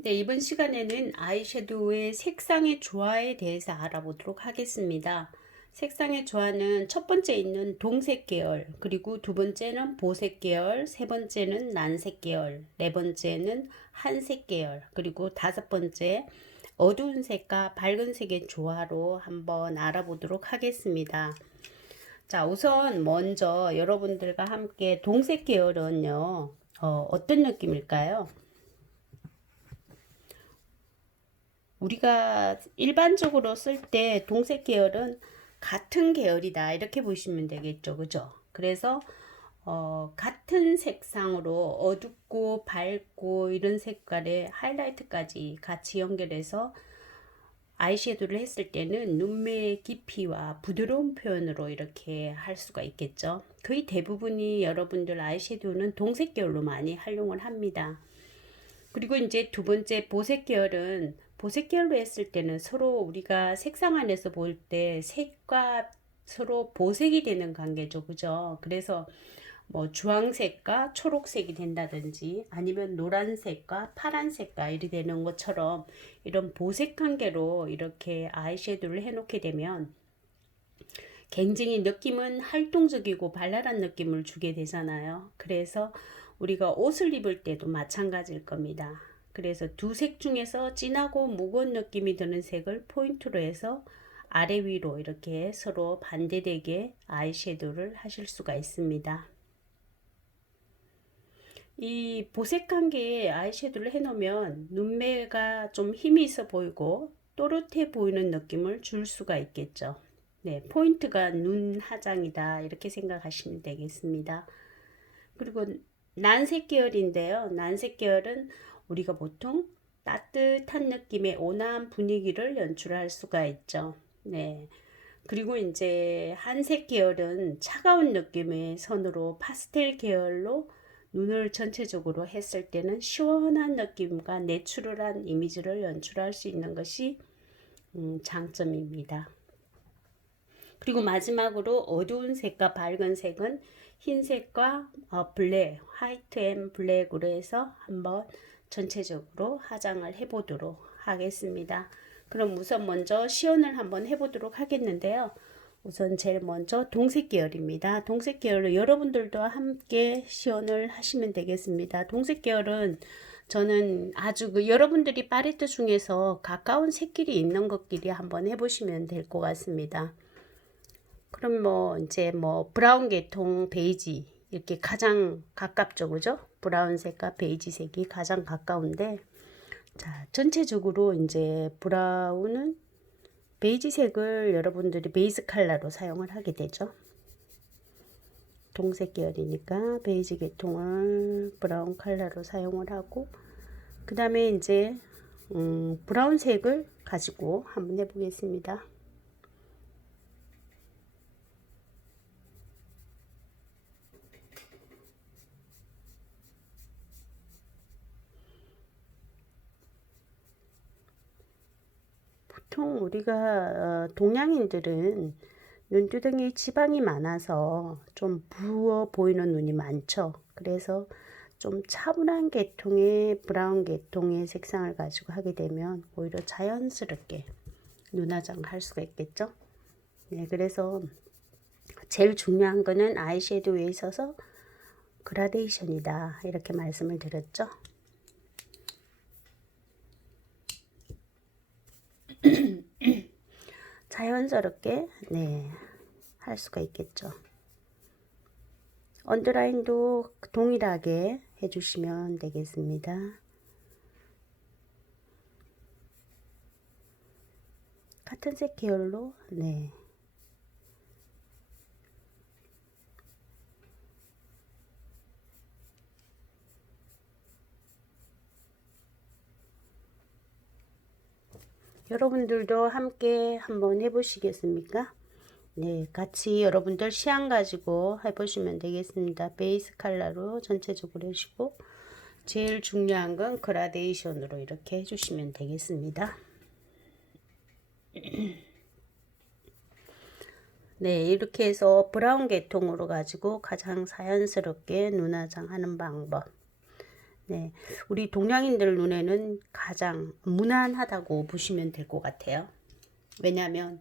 네, 이번 시간에는 아이섀도우의 색상의 조화에 대해서 알아보도록 하겠습니다. 색상의 조화는 첫 번째 있는 동색 계열, 그리고 두 번째는 보색 계열, 세 번째는 난색 계열, 네 번째는 한색 계열, 그리고 다섯 번째 어두운 색과 밝은 색의 조화로 한번 알아보도록 하겠습니다. 자, 우선 먼저 여러분들과 함께 동색 계열은요, 어떤 느낌일까요? 우리가 일반적으로 쓸 때 동색 계열은 같은 계열이다 이렇게 보시면 되겠죠, 그죠? 그래서 같은 색상으로 어둡고 밝고 이런 색깔의 하이라이트까지 같이 연결해서 아이섀도우를 했을 때는 눈매의 깊이와 부드러운 표현으로 이렇게 할 수가 있겠죠. 거의 대부분이 여러분들 아이섀도우는 동색 계열로 많이 활용을 합니다. 그리고 이제 두 번째 보색 계열은 보색 계열로 했을 때는 서로 우리가 색상 안에서 볼 때 색과 서로 보색이 되는 관계죠. 그죠? 그래서 뭐 주황색과 초록색이 된다든지 아니면 노란색과 파란색과 이렇게 되는 것처럼 이런 보색 관계로 이렇게 아이섀도우를 해놓게 되면 굉장히 느낌은 활동적이고 발랄한 느낌을 주게 되잖아요. 그래서 우리가 옷을 입을 때도 마찬가지일 겁니다. 그래서 두 색 중에서 진하고 무거운 느낌이 드는 색을 포인트로 해서 아래 위로 이렇게 서로 반대되게 아이섀도우를 하실 수가 있습니다. 이 보색한 게 아이섀도우를 해놓으면 눈매가 좀 힘이 있어 보이고 또렷해 보이는 느낌을 줄 수가 있겠죠. 네, 포인트가 눈 화장이다 이렇게 생각하시면 되겠습니다. 그리고 난색 계열인데요. 난색 계열은 우리가 보통 따뜻한 느낌의 온화한 분위기를 연출할 수가 있죠. 네. 그리고 이제 한색 계열은 차가운 느낌의 선으로 파스텔 계열로 눈을 전체적으로 했을 때는 시원한 느낌과 내추럴한 이미지를 연출할 수 있는 것이 장점입니다. 그리고 마지막으로 어두운 색과 밝은 색은 흰색과 블랙, 화이트 앤 블랙으로 해서 한번 전체적으로 화장을 해보도록 하겠습니다. 그럼 우선 먼저 시연을 한번 해보도록 하겠는데요. 우선 제일 먼저 동색 계열입니다. 동색 계열로 여러분들도 함께 시연을 하시면 되겠습니다. 동색 계열은 저는 아주 여러분들이 팔레트 중에서 가까운 색끼리 있는 것끼리 한번 해보시면 될 것 같습니다. 그럼 뭐 이제 뭐 브라운 계통, 베이지 이렇게 가장 가깝죠, 그죠? 브라운색과 베이지색이 가장 가까운데, 자 전체적으로 이제 브라운은 베이지색을 여러분들이 베이스 컬러로 사용을 하게 되죠. 동색 계열이니까 베이지 계통을 브라운 컬러로 사용을 하고, 그 다음에 이제 브라운색을 가지고 한번 해보겠습니다. 보통 우리가 동양인들은 눈두덩이에 지방이 많아서 좀 부어 보이는 눈이 많죠. 그래서 좀 차분한 계통의 브라운 계통의 색상을 가지고 하게 되면 오히려 자연스럽게 눈화장을 할 수가 있겠죠. 네, 그래서 제일 중요한 거는 아이섀도우에 있어서 그라데이션이다 이렇게 말씀을 드렸죠. 자연스럽게 네, 할 수가 있겠죠. 언더라인도 동일하게 해주시면 되겠습니다. 같은 색 계열로 네. 여러분들도 함께 한번 해보시겠습니까? 네, 같이 여러분들 시향 가지고 해보시면 되겠습니다. 베이스 컬러로 전체적으로 해주시고, 제일 중요한 건 그라데이션으로 이렇게 해주시면 되겠습니다. 네, 이렇게 해서 브라운 계통으로 가지고 가장 자연스럽게 눈화장 하는 방법. 네, 우리 동양인들 눈에는 가장 무난하다고 보시면 될 것 같아요. 왜냐하면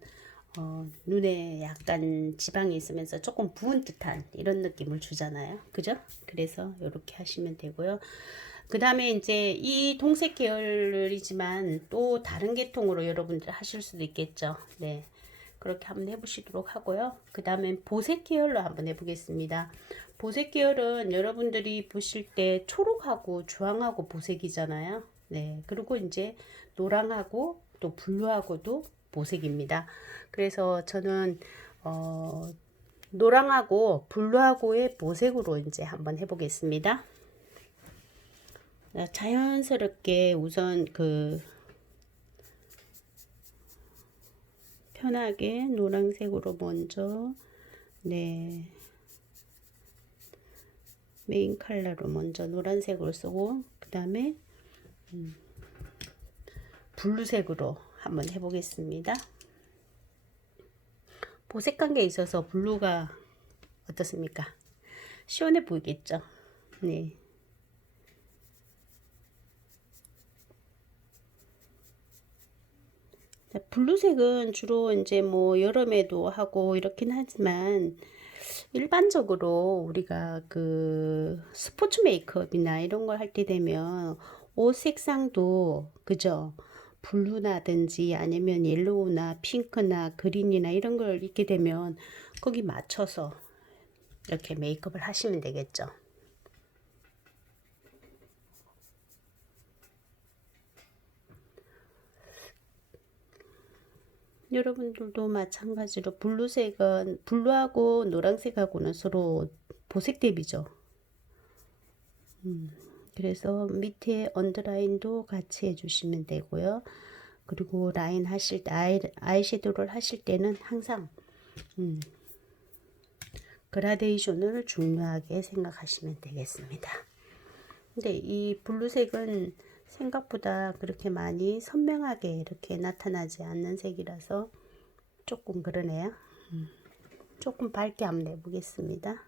눈에 약간 지방이 있으면서 조금 부은 듯한 이런 느낌을 주잖아요. 그죠? 그래서 이렇게 하시면 되고요. 그 다음에 이제 이 동색 계열이지만 또 다른 계통으로 여러분들 하실 수도 있겠죠. 네. 그렇게 한번 해보시도록 하고요. 그 다음에 보색 계열로 한번 해보겠습니다. 보색 계열은 여러분들이 보실 때 초록하고 주황하고 보색이잖아요. 네. 그리고 이제 노랑하고 또 블루하고도 보색입니다. 그래서 저는 노랑하고 블루하고의 보색으로 이제 한번 해보겠습니다. 자연스럽게 우선 편하게 노란색으로 먼저 네 메인 컬러로 먼저 노란색으로 쓰고 그 다음에 블루색으로 한번 해보겠습니다. 보색 관계에 있어서 블루가 어떻습니까? 시원해 보이겠죠? 네. 블루색은 주로 이제 뭐 여름에도 하고 이렇긴 하지만 일반적으로 우리가 그 스포츠 메이크업이나 이런 걸 할 때 되면 옷 색상도 그죠? 블루나든지 아니면 옐로우나 핑크나 그린이나 이런 걸 입게 되면 거기 맞춰서 이렇게 메이크업을 하시면 되겠죠. 여러분들도 마찬가지로 블루색은 블루하고 노란색하고는 서로 보색 대비죠. 그래서 밑에 언더라인도 같이 해주시면 되고요. 그리고 라인 하실 때 아이섀도우를 하실 때는 항상 그라데이션을 중요하게 생각하시면 되겠습니다. 근데 이 블루색은 생각보다 그렇게 많이 선명하게 이렇게 나타나지 않는 색이라서 조금 그러네요. 조금 밝게 한번 내보겠습니다.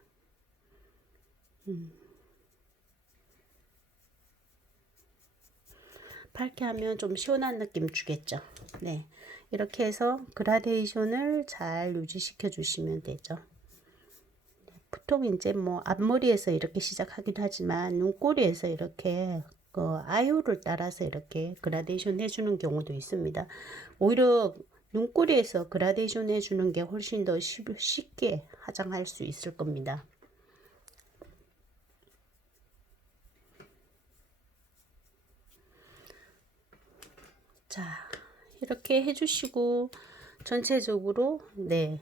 밝게 하면 좀 시원한 느낌 주겠죠. 네, 이렇게 해서 그라데이션을 잘 유지시켜 주시면 되죠. 보통 이제 뭐 앞머리에서 이렇게 시작하기도 하지만 눈꼬리에서 이렇게 아이홀을 따라서 이렇게 그라데이션 해주는 경우도 있습니다. 오히려 눈꼬리에서 그라데이션 해주는 게 훨씬 더 쉽게 화장할 수 있을 겁니다. 자, 이렇게 해주시고 전체적으로 네,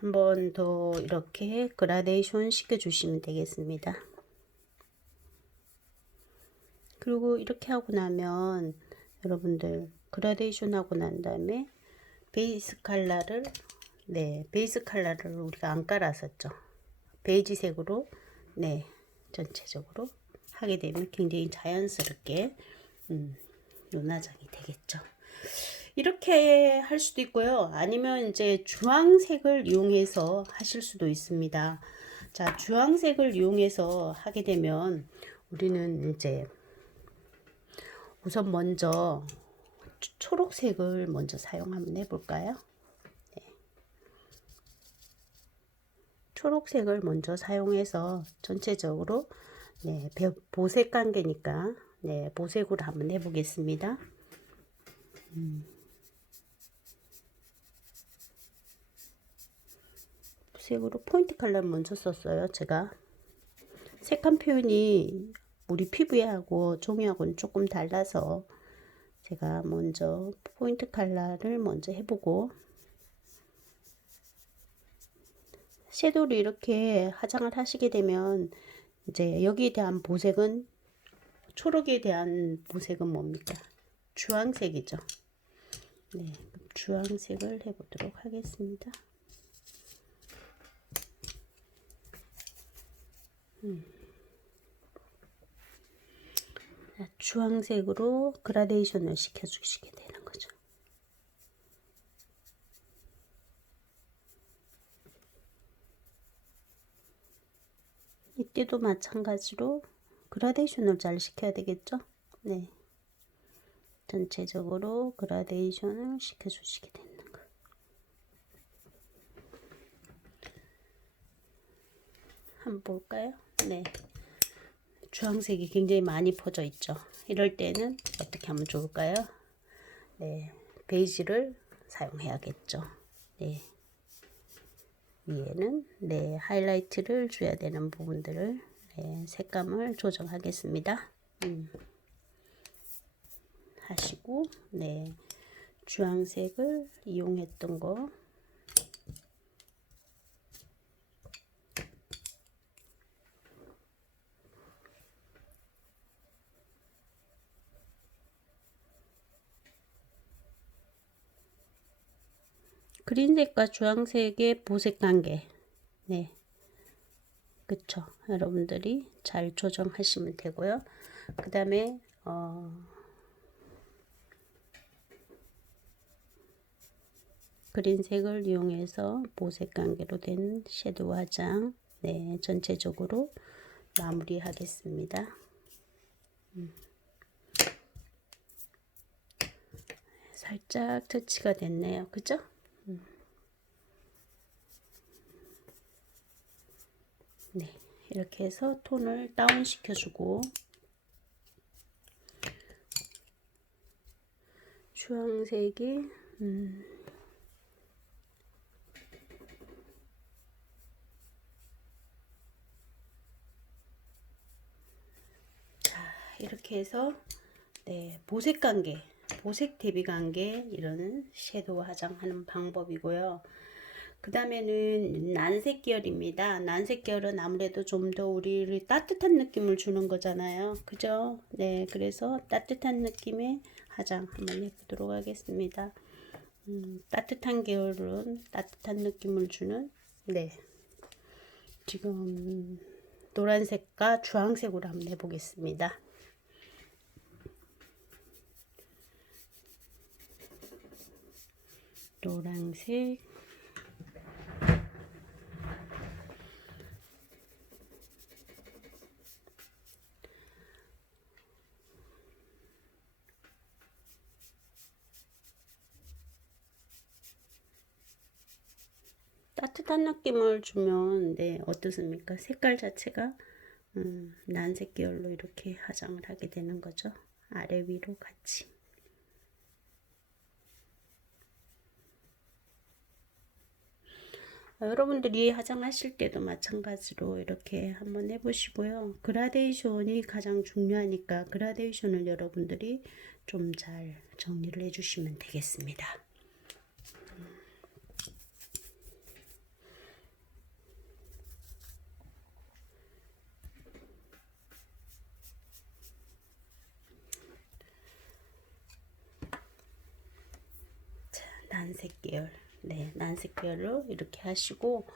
한 번 더 이렇게 그라데이션 시켜주시면 되겠습니다. 그리고 이렇게 하고 나면 여러분들 그라데이션 하고 난 다음에 베이스 컬러를 베이스 컬러를 우리가 안 깔았었죠. 베이지색으로 네 전체적으로 하게 되면 굉장히 자연스럽게 눈화장이 되겠죠. 이렇게 할 수도 있고요. 아니면 이제 주황색을 이용해서 하실 수도 있습니다. 자, 주황색을 이용해서 하게 되면 우리는 이제 우선 먼저 초록색을 먼저 사용 한번 해볼까요? 네. 초록색을 먼저 사용해서 전체적으로 네, 보색 관계니까 네, 보색으로 한번 해보겠습니다. 색으로 포인트 컬러를 먼저 썼어요. 제가 색감 표현이 우리 피부하고 종이하고는 조금 달라서 제가 먼저 포인트 컬러를 먼저 해보고 섀도우를 이렇게 화장을 하시게 되면 이제 여기에 대한 보색은 초록에 대한 보색은 뭡니까? 주황색이죠. 네, 주황색을 해보도록 하겠습니다. 주황색으로 그라데이션을 시켜주시게 되는 거죠. 이때도 마찬가지로 그라데이션을 잘 시켜야 되겠죠? 네. 전체적으로 그라데이션을 시켜주시게 되는 거. 한번 볼까요? 네. 주황색이 굉장히 많이 퍼져 있죠. 이럴 때는 어떻게 하면 좋을까요? 네. 베이지를 사용해야겠죠. 네. 위에는 네, 하이라이트를 줘야 되는 부분들을 네, 색감을 조정하겠습니다. 하시고 네, 주황색을 이용했던 거 그린색과 주황색의 보색 관계 네, 그쵸. 여러분들이 잘 조정하시면 되고요. 그 다음에 그린색을 이용해서 보색 관계로 된 섀도우 화장 네, 전체적으로 마무리하겠습니다. 살짝 터치가 됐네요. 그죠? 네, 이렇게 해서 톤을 다운 시켜주고 주황색이 이렇게 해서 네, 보색 관계, 보색 대비 관계 이런 섀도우 화장하는 방법이고요. 그 다음에는 난색 계열입니다. 난색 계열은 아무래도 좀 더 우리를 따뜻한 느낌을 주는 거잖아요. 그죠? 네, 그래서 따뜻한 느낌의 화장 한번 해보도록 하겠습니다. 따뜻한 계열은 따뜻한 느낌을 주는 네, 지금 노란색과 주황색으로 한번 해보겠습니다. 노란색 따뜻한 느낌을 주면 네 어떻습니까? 색깔 자체가 난색 계열로 이렇게 화장을 하게 되는 거죠. 아래 위로 같이. 여러분들이 화장하실 때도 마찬가지로 이렇게 한번 해보시고요. 그라데이션이 가장 중요하니까 그라데이션을 여러분들이 좀 잘 정리를 해주시면 되겠습니다. 자, 난색 계열. 네, 난색 계열로 이렇게 하시고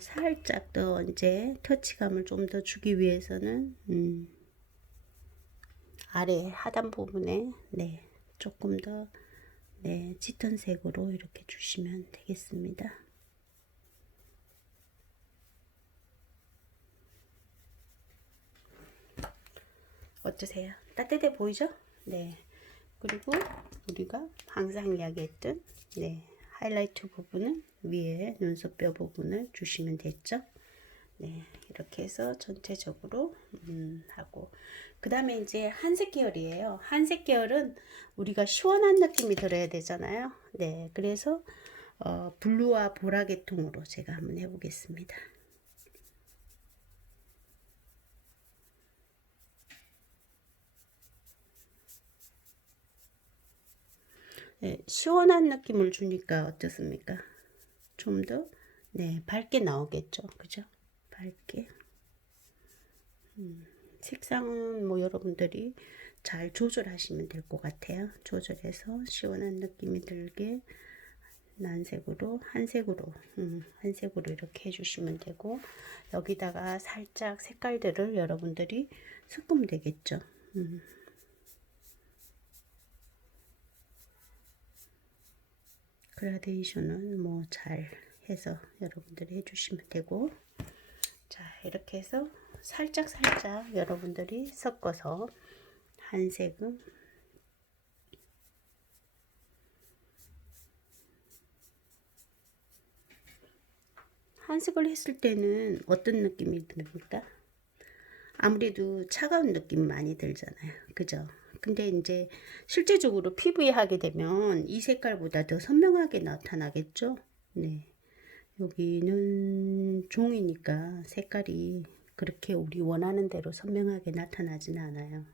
살짝 더 이제 터치감을 좀 더 주기 위해서는 아래 하단 부분에 네, 조금 더 네, 짙은 색으로 이렇게 주시면 되겠습니다. 어떠세요? 따뜻해 보이죠? 네. 그리고 우리가 항상 이야기했던 네, 하이라이트 부분은 위에 눈썹뼈 부분을 주시면 됐죠? 네, 이렇게 해서 전체적으로 하고 그 다음에 이제 한색 계열이에요. 한색 계열은 우리가 시원한 느낌이 들어야 되잖아요. 네, 그래서 블루와 보라계 톤으로 제가 한번 해보겠습니다. 네, 시원한 느낌을 주니까 어떻습니까? 좀 더 네, 밝게 나오겠죠. 그죠? 밝게. 색상은 뭐 여러분들이 잘 조절하시면 될 것 같아요. 조절해서 시원한 느낌이 들게 난색으로 한색으로 이렇게 해주시면 되고 여기다가 살짝 색깔들을 여러분들이 섞으면 되겠죠. 그라데이션은 뭐 잘 해서 여러분들이 해주시면 되고 자 이렇게 해서 살짝 여러분들이 섞어서 한 색은 한색을 했을 때는 어떤 느낌이 듭니까? 아무래도 차가운 느낌 많이 들잖아요. 그죠? 근데 이제 실제적으로 피부에 하게 되면 이 색깔보다 더 선명하게 나타나겠죠? 네. 여기는 종이니까 색깔이 그렇게 우리 원하는 대로 선명하게 나타나지는 않아요.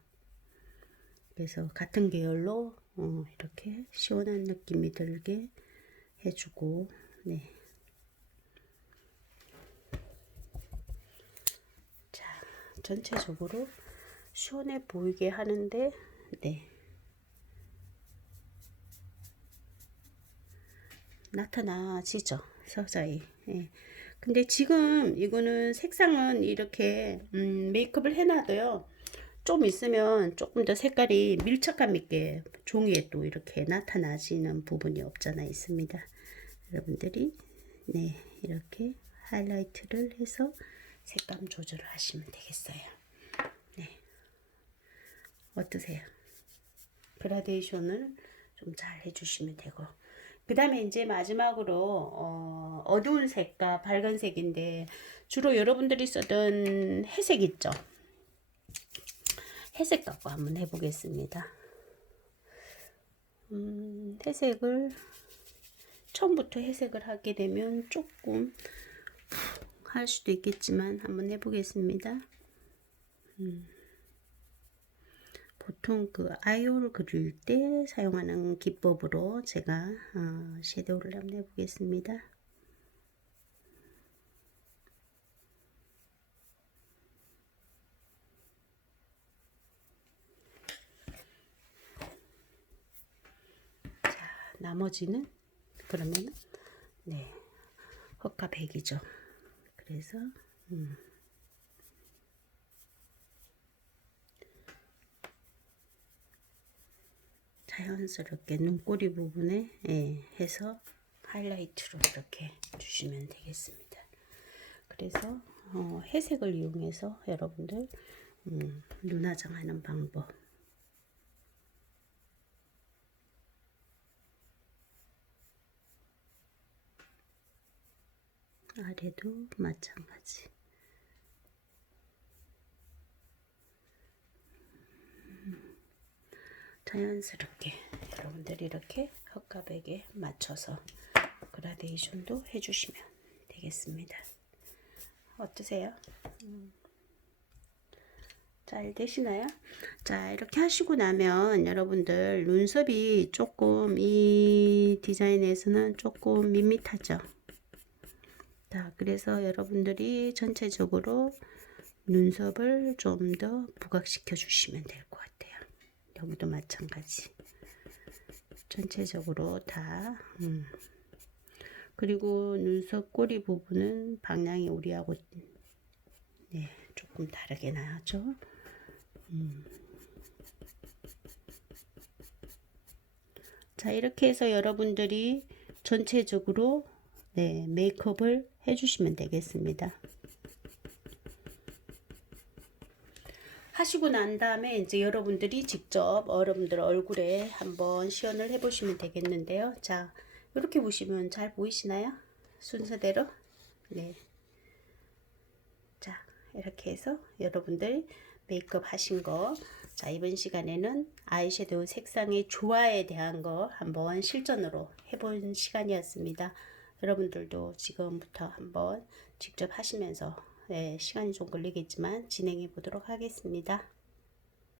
그래서 같은 계열로 이렇게 시원한 느낌이 들게 해주고, 네. 자, 전체적으로 시원해 보이게 하는데, 네. 나타나지죠, 서서히. 예. 근데 지금 이거는 색상은 이렇게 메이크업을 해놔도요, 좀 있으면 조금 더 색깔이 밀착감 있게 종이에 또 이렇게 나타나지는 부분이 없잖아 있습니다. 여러분들이 네, 이렇게 하이라이트를 해서 색감 조절을 하시면 되겠어요. 네, 어떠세요? 그라데이션을 좀 잘 해주시면 되고, 그 다음에 이제 마지막으로 어두운 색과 밝은 색인데, 주로 여러분들이 쓰던 회색 있죠? 회색 갖고 한번 해보겠습니다. 회색을 처음부터 회색을 하게 되면 조금 할 수도 있겠지만 한번 해보겠습니다. 보통 그 아이오를 그릴 때 사용하는 기법으로 제가 섀도우를 한번 해보겠습니다. 자, 나머지는 그러면 네, 흑과 백이죠. 그래서 자연스럽게 눈꼬리 부분에 해서 하이라이트로 이렇게 주시면 되겠습니다. 그래서 회색을 이용해서 여러분들 눈화장하는 방법, 아래도 마찬가지. 자연스럽게 여러분들이 이렇게 흑과 백에 맞춰서 그라데이션도 해주시면 되겠습니다. 어떠세요? 잘 되시나요? 자, 이렇게 하시고 나면 여러분들 눈썹이 조금 이 디자인에서는 조금 밋밋하죠. 자, 그래서 여러분들이 전체적으로 눈썹을 좀 더 부각시켜 주시면 될 것 같아요. 여기도 마찬가지. 전체적으로 다 그리고 눈썹 꼬리 부분은 방향이 우리하고 네, 조금 다르게 나죠. 자, 이렇게 해서 여러분들이 전체적으로 네, 메이크업을 해주시면 되겠습니다. 하시고 난 다음에 이제 여러분들이 직접 여러분들 얼굴에 한번 시연을 해 보시면 되겠는데요. 자, 이렇게 보시면 잘 보이시나요? 순서대로. 네. 자, 이렇게 해서 여러분들 메이크업 하신 거, 자, 이번 시간에는 아이섀도우 색상의 조화에 대한 거 한번 실전으로 해본 시간이었습니다. 여러분들도 지금부터 한번 직접 하시면서 시간이 좀 걸리겠지만 진행해 보도록 하겠습니다.